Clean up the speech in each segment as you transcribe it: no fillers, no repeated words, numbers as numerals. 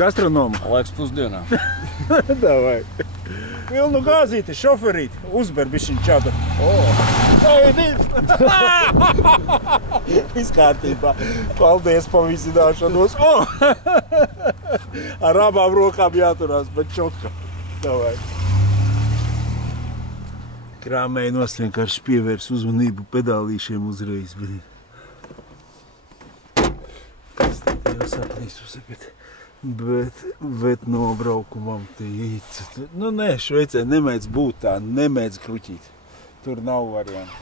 gastronomu? Laiks pusdienā. Davai. Vilnu gāzīti, šoferīt, uzber bišķiņ čadu. Viss kārtībā. Paldies pa visināšanos. Ar abām rokām jāturās, bet čotka. Davai. Krāmēji vienkārši pievērs uzmanību pedālīšiem uzreiz. Kas tad jau saplīsus, bet nobraukumam tīca. Nu nē, Šveicē nemēdz būt tā, nemēdz kruķīt. Tur nav variantu.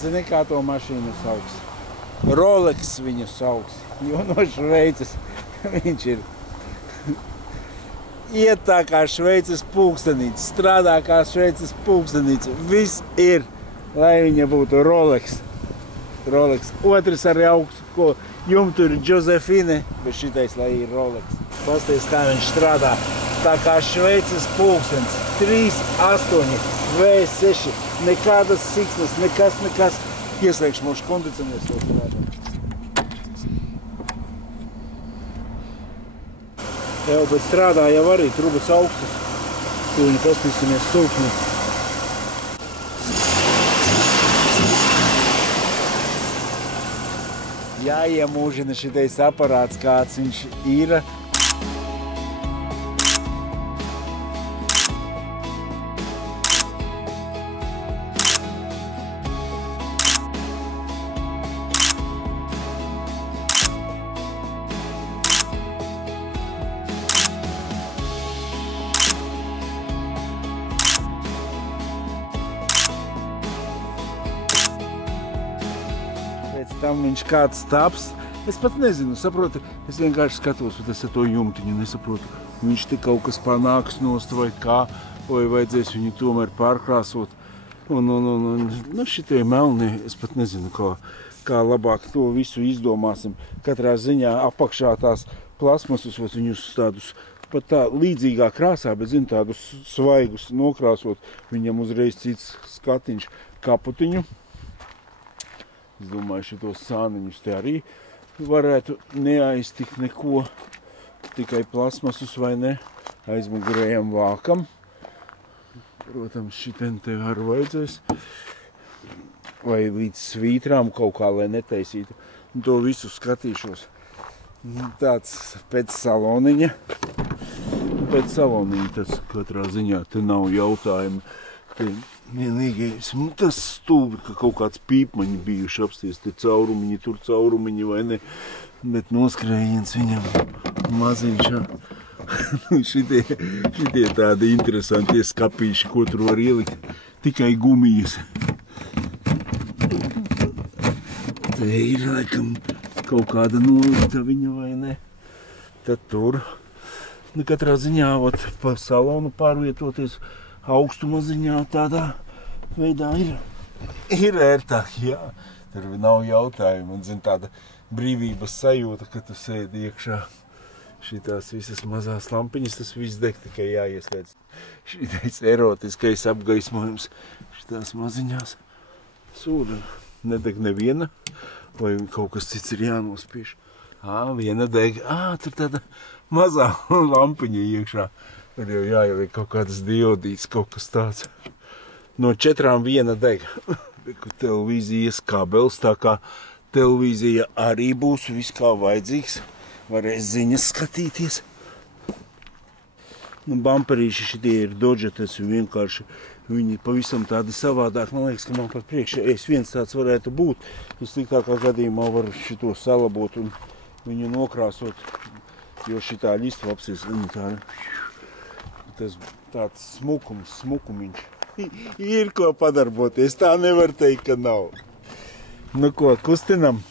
Zini, kā to mašīnu sauks? Rolex viņu sauks, jo no Šveices viņš ir iet tā kā Šveices pulkstenīca, strādā kā Šveices pulkstenīca. Viss ir, lai viņa būtu Rolex. Otrs arī augstu, ko jumtu ir Josefine, bet šitais, lai ir Rolex. Pasties, kā viņš strādā, tā kā Šveices pulkstens. 3,8, V6, nekādas siksnas, nekas. Ieslēgšu mūsu kondicionieris to strādā. Jā, bet strādā jau arī trubas augstas. Tu viņu paskatīsimies sūkni. Jāiemūžina šitais aparāts, kāds viņš ir. Pēc tam viņš kāds taps. Es pat nezinu, saprotu, es vienkārši skatos, bet es ar to jumtiņu nesaprotu. Viņš te kaut kas panāks nost vai kā, vai vajadzēs viņu tomēr pārkrāsot. Nu, šitie melni, es pat nezinu, kā labāk to visu izdomāsim. Katrā ziņā apakšā tās plasmasus, viņus tādus pat tā līdzīgā krāsā, bet zinu, tādus svaigus nokrāsot, viņam uzreiz cits skatiņš kaputiņu. Es domāju, šitos sāniņus te arī varētu neaiztikt neko, tikai plasmasus vai ne, aizmugurējam vākam. Protams, šitien te arī vajadzēs. Vai līdz svītrām kaut kā, lai netaisītu. Un to visu skatīšos. Tāds pēc saloniņa. Pēc saloniņa tas katrā ziņā te nav jautājumi. Vienīgais, tas stūbi, ka kaut kāds pīpmaņi bijuši apsties, te caurumiņi, tur caurumiņi vai ne, bet noskrējiens viņam maziņš. Šitie tādi interesantie skapīši, ko tur var ielikt, tikai gumijas. Te ir, laikam, kaut kāda nolikta viņa vai ne, tad tur. Nu, katrā ziņā, pa salonu pārvietoties, augstuma ziņā tādā veidā ir ērtāk, jā. Tur nav jautājumu. Un, zin, tāda brīvības sajūta, ka tu sēdi iekšā. Šitās visas mazās lampiņas, tas viss deg, tikai jāieslēdz. Šitais erotiskais apgaismojums, šitās maziņās. Sūda nedeg neviena, vai kaut kas cits ir jānospiež. Viena deg. Tur tāda mazā lampiņa iekšā. Tur jau jāieliek kaut kādas diodītes, kaut kas tāds. No 4 viena deg. Televīzijas kabels, tā kā televīzija arī būs viss kā vajadzīgs. Varēs ziņas skatīties. Bamperīši šitie ir Dodžetes vienkārši. Viņi pavisam tādi savādāk. Man liekas, ka man pat priekšā viens tāds varētu būt. Sliktākā gadījumā var šito salabot un viņu nokrāsot. Jo šitā ļistu apsies viņa tāda. Tas tāds smukumiņš. Ir ko padarboties, tā nevar teikt, ka nav. Nu ko, kustinam?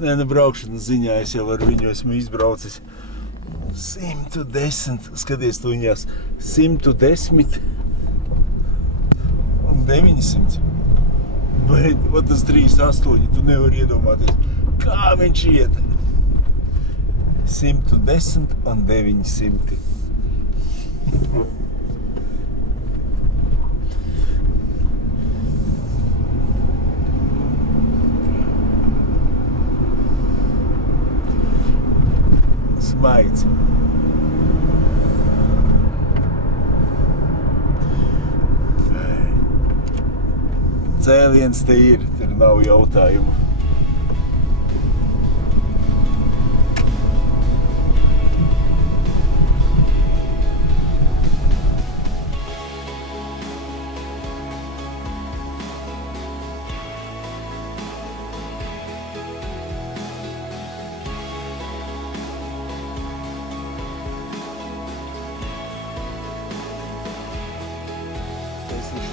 Nē, braukšanas ziņā es jau ar viņu esmu izbraucis 110, skaties tuņās, 110 un 900. Bet tas 3,8, tu nevari iedomāties, kā viņš iet. 110 un 900. Smaids. Cēliens te ir, tur nav jautājumu.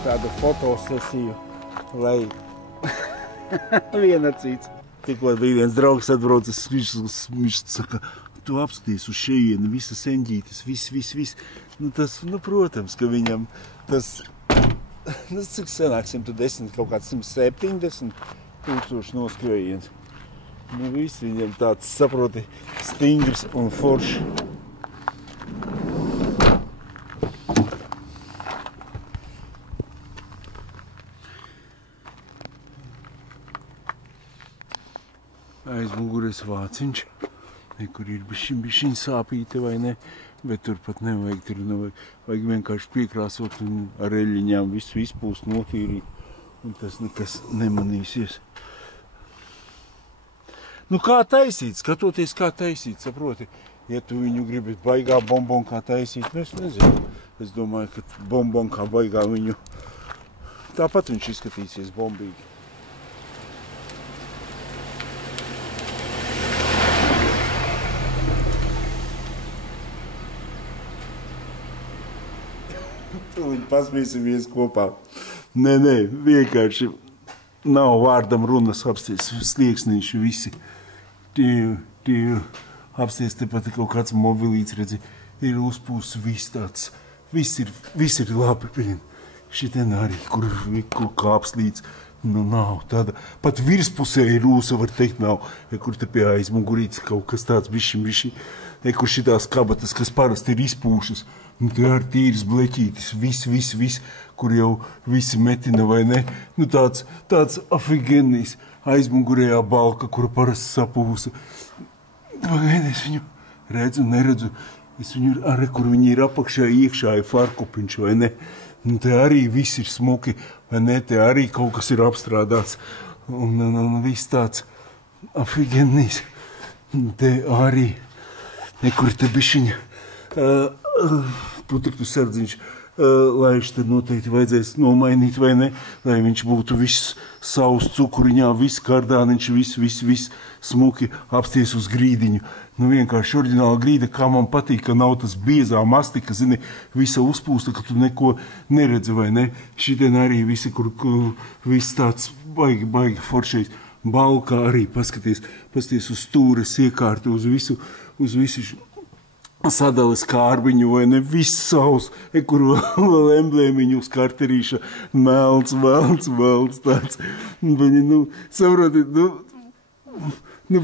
Tādu fotosesiju, lai viena cits. Tikko bija viens draugs atbraucis, viņš saka, tu apskaties uz šejienu, visas eņģītes, viss. Nu tas, protams, ka viņam tas cik senāk, 110, kaut kāds 170 tūkstoši noskrējiens. Nu viss viņam tāds, saproti, stingrs un foršs. Aiz muguras vāciņš, kur ir bišķiņ sāpīte vai ne, bet tur pat nevajag, vajag vienkārši piekrāsot un ar eļļiņām visu izpūst, notīrīt, un tas nekas nemanīsies. Nu kā taisīt, skatoties kā taisīt, saproti, ja tu viņu gribi baigā bombonkā taisīt, nu es nezinu. Es domāju, ka bombonkā baigā viņu, tāpat viņš izskatīsies bombīgi. Tūliņ pasmīsimies kopā. Nē, vienkārši nav vārdam runas apsties, slieksniši visi. Tie apsties tepat kaut kāds mobilīts, redzi, ir uzpūs viss tāds. Viss ir labi. Šitien arī, kur kāpslīts, nu nav tāda. Pat virspusē ir rūsa, var teikt, nav. Kur te pie aizmugurītes kaut kas tāds bišķi. Kur šitās kabatas, kas parasti ir izpūšas. Nu, te ar tīras bleķītis, viss, kur jau visi metina vai ne. Nu, tāds afigenijs aizmugurējā balka, kura parasti sapūsa. Pagaidi, es viņu redzu, neredzu. Es viņu arī, kur viņi ir apakšā, iekšā ir farkupiņš, vai ne. Nu, te arī viss ir smuki, vai ne. Te arī kaut kas ir apstrādāts. Un viss tāds afigenijs. Te arī, nekur te bišķiņa. Putekļu sardziņš, lai viņš te noteikti vajadzēs nomainīt vai ne, lai viņš būtu viss savs cukuriņā, viss kardāniņš, viss smuki apsties uz grīdiņu. Nu vienkārši oriģināla grīda, kā man patīk, ka nav tas biezā mastika, zini, visa uzpūsta, ka tu neko neredzi vai ne. Šitien arī visi, kur viss tāds baigi foršais. Balkā arī paskaties uz stūres iekārtu, uz visu sadales kārbiņu, vai ne, viss savs, kur vēl emblēmiņu uz karterīša, melns tāds. Viņi, saproti,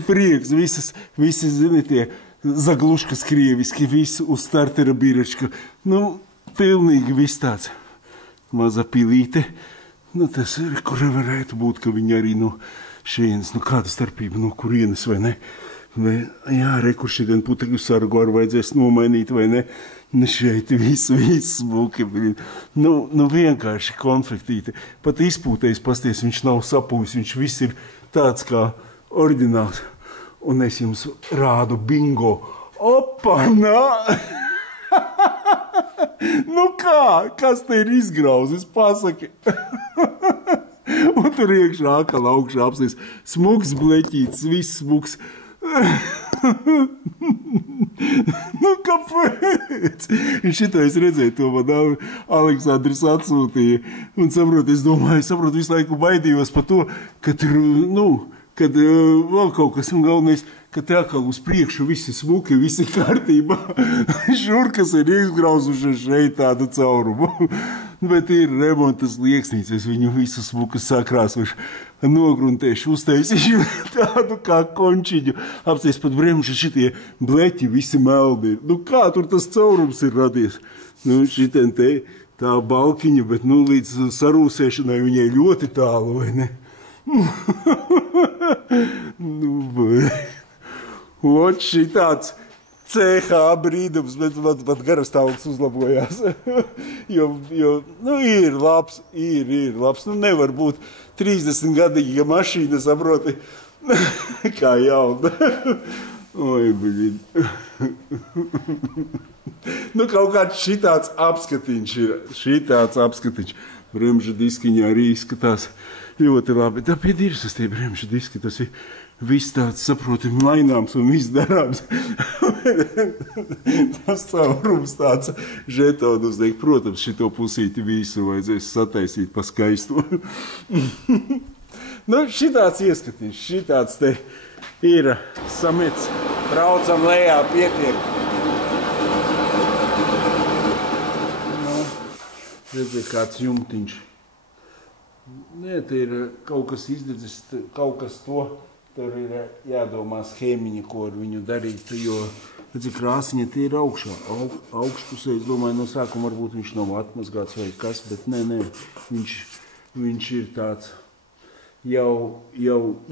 prieks, visas, zini, tie zagluškas krieviski, visu uz startera bīrečka. Pilnīgi viss tāds. Maza pilīte. Tas ir, kur varētu būt, ka viņi arī no šeienes, kāda starpība, no kurienes, vai ne? Jā, kur šitien putekļu sargu ar vajadzēs nomainīt, vai ne? Šeit viss smuki. Vienkārši konfektīte. Pat izpūtējis pasties, viņš nav sapūjis, viņš viss ir tāds kā oriģināls. Un es jums rādu bingo. Opa, nā! Kas te ir izgrauzis, pasaki? Un tur iekšā akala augšā apsties. Smuks bleķīts, viss smuks. Kāpēc? Šito es redzēju, to man Aleksandrs atsūtīja. Un es domāju, visu laiku baidījos par to, ka tur, kad vēl kaut kas, un galvenais, ka te atkal uz priekšu visi smuki, visi kārtībā. Šurkas ir izgrauzuši šeit tādu caurumu. Bet ir remontas lieksnīts, es viņu visu smuku sakrāsuši, nogruntējuši, uztaisīšu tādu kā končiņu. Apsties pat bremžu šitie bleķi visi meldi. Nu kā tur tas caurums ir radies? Nu šitien te tā balkiņa, bet nu līdz sarūsēšanai viņai ļoti tālu, vai ne? Ot šitāds CH brīdums, bet man pat garastāvoklis uzlabojās. jo, nu, ir labs. Nu, nevar būt 30-gadīga mašīna, saproti, kā jauna. Oi, blīd. Nu, kaut kāds šitāds apskatiņš ir. Bremžu diskiņā arī izskatās ļoti labi. Tāpēc ir tie bremžu diski, tas ir viss tāds, saproti, maināms un viss darāms. Tas caurums tāds žetonu uzliek. Protams, šito pusīti visu vajadzēs sataisīt pa skaisto. Nu, šitāds ieskatiņš, šitāds te ir samets. Braucam lejā, pietiek. Nu, redziet, kāds jumtiņš. Nē, te ir kaut kas izdedzis, kaut kas to. Tur ir jādomā schēmiņa, ko ar viņu darīt, jo, redzi, krāsiņa tie ir augšā, augšpusē. Es domāju, no sākuma varbūt viņš nav atmazgāts vai kas, bet nē, viņš ir tāds jau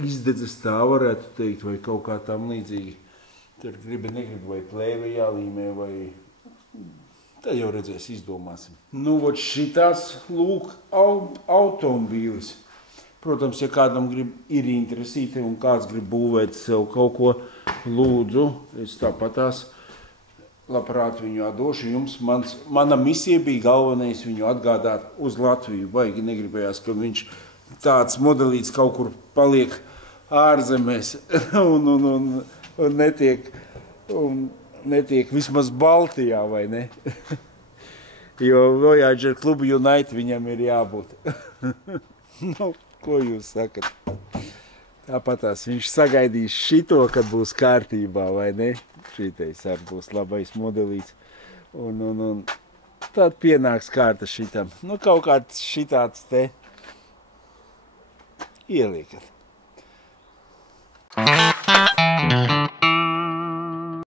izdedzis, tā varētu teikt, vai kaut kā tam līdzīgi. Tur negrib vai plēve jālīmē, vai tad jau redzēs, izdomāsim. Nu, vot šitās lūk automobīlis. Protams, ja kādam ir interesīti un kāds grib būvēt sev kaut ko, lūdzu, es tāpatās labprāt viņu atdošu jums. Mana misija bija galvenais viņu atgādāt uz Latviju. Baigi negribējās, ka viņš tāds modelīts kaut kur paliek ārzemēs un netiek vismaz Baltijā, vai ne? Jo Voyager Club Unite viņam ir jābūt. Nu, ko jūs sakat? Tāpatās viņš sagaidīs šito, kad būs kārtībā, vai ne? Šitais arī būs labais modelīts. Un tad pienāks kārta šitam. Nu, kaut kāds šitāds te ieliekat.